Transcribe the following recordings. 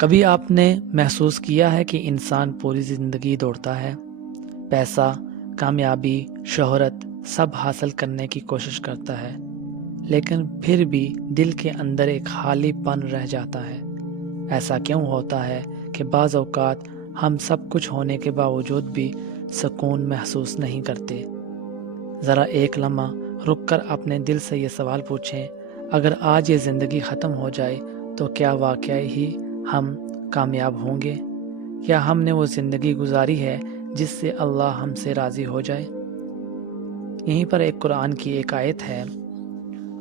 کبھی آپ نے محسوس کیا ہے کہ انسان پوری زندگی دوڑتا ہے، پیسہ، کامیابی، شہرت سب حاصل کرنے کی کوشش کرتا ہے، لیکن پھر بھی دل کے اندر ایک خالی پن رہ جاتا ہے؟ ایسا کیوں ہوتا ہے کہ بعض اوقات ہم سب کچھ ہونے کے باوجود بھی سکون محسوس نہیں کرتے؟ ذرا ایک لمحہ رک کر اپنے دل سے یہ سوال پوچھیں، اگر آج یہ زندگی ختم ہو جائے تو کیا واقعی ہی ہم کامیاب ہوں گے، یا ہم نے وہ زندگی گزاری ہے جس سے اللہ ہم سے راضی ہو جائے؟ یہیں پر ایک قرآن کی ایک آیت ہے۔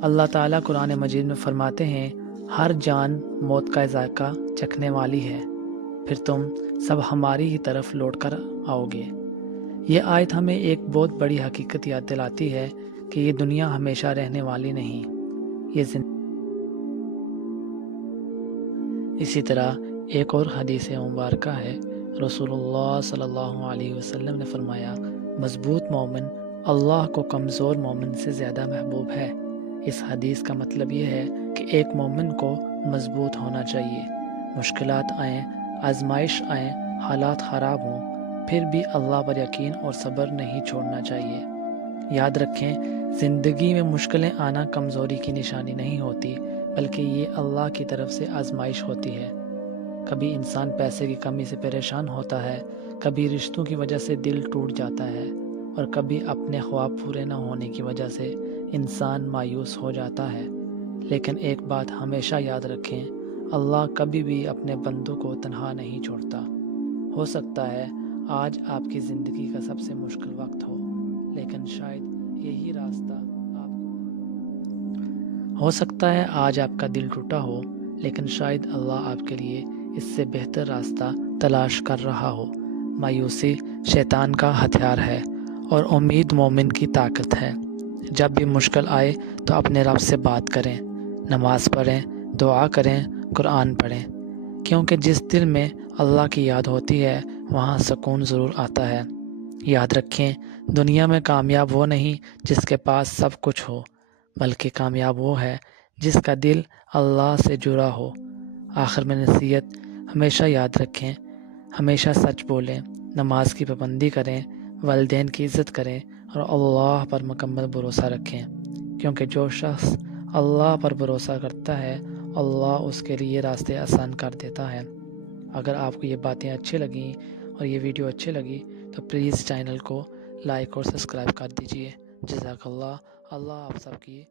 اللہ تعالیٰ قرآن مجید میں فرماتے ہیں، ہر جان موت کا ذائقہ چکھنے والی ہے، پھر تم سب ہماری ہی طرف لوٹ کر آؤ گے۔ یہ آیت ہمیں ایک بہت بڑی حقیقت یاد دلاتی ہے کہ یہ دنیا ہمیشہ رہنے والی نہیں، یہ اسی طرح ایک اور حدیث مبارکہ ہے، رسول اللہ صلی اللہ علیہ وسلم نے فرمایا، مضبوط مومن اللہ کو کمزور مومن سے زیادہ محبوب ہے۔ اس حدیث کا مطلب یہ ہے کہ ایک مومن کو مضبوط ہونا چاہیے، مشکلات آئیں، آزمائش آئیں، حالات خراب ہوں، پھر بھی اللہ پر یقین اور صبر نہیں چھوڑنا چاہیے۔ یاد رکھیں، زندگی میں مشکلیں آنا کمزوری کی نشانی نہیں ہوتی، بلکہ یہ اللہ کی طرف سے آزمائش ہوتی ہے۔ کبھی انسان پیسے کی کمی سے پریشان ہوتا ہے، کبھی رشتوں کی وجہ سے دل ٹوٹ جاتا ہے، اور کبھی اپنے خواب پورے نہ ہونے کی وجہ سے انسان مایوس ہو جاتا ہے۔ لیکن ایک بات ہمیشہ یاد رکھیں، اللہ کبھی بھی اپنے بندوں کو تنہا نہیں چھوڑتا۔ ہو سکتا ہے آج آپ کی زندگی کا سب سے مشکل وقت ہو، لیکن شاید یہی راستہ آپ کو ہو سکتا ہے آج آپ کا دل ٹوٹا ہو، لیکن شاید اللہ آپ کے لیے اس سے بہتر راستہ تلاش کر رہا ہو۔ مایوسی شیطان کا ہتھیار ہے اور امید مومن کی طاقت ہے۔ جب بھی مشکل آئے تو اپنے رب سے بات کریں، نماز پڑھیں، دعا کریں، قرآن پڑھیں، کیونکہ جس دل میں اللہ کی یاد ہوتی ہے وہاں سکون ضرور آتا ہے۔ یاد رکھیں، دنیا میں کامیاب وہ نہیں جس کے پاس سب کچھ ہو، بلکہ کامیاب وہ ہے جس کا دل اللہ سے جڑا ہو۔ آخر میں نصیحت، ہمیشہ یاد رکھیں، ہمیشہ سچ بولیں، نماز کی پابندی کریں، والدین کی عزت کریں، اور اللہ پر مکمل بھروسہ رکھیں، کیونکہ جو شخص اللہ پر بھروسہ کرتا ہے اللہ اس کے لیے راستے آسان کر دیتا ہے۔ اگر آپ کو یہ باتیں اچھی لگیں اور یہ ویڈیو اچھی لگی تو پلیز چینل کو لائک اور سبسکرائب کر دیجئے۔ جزاک اللہ، اللہ آپ سب کی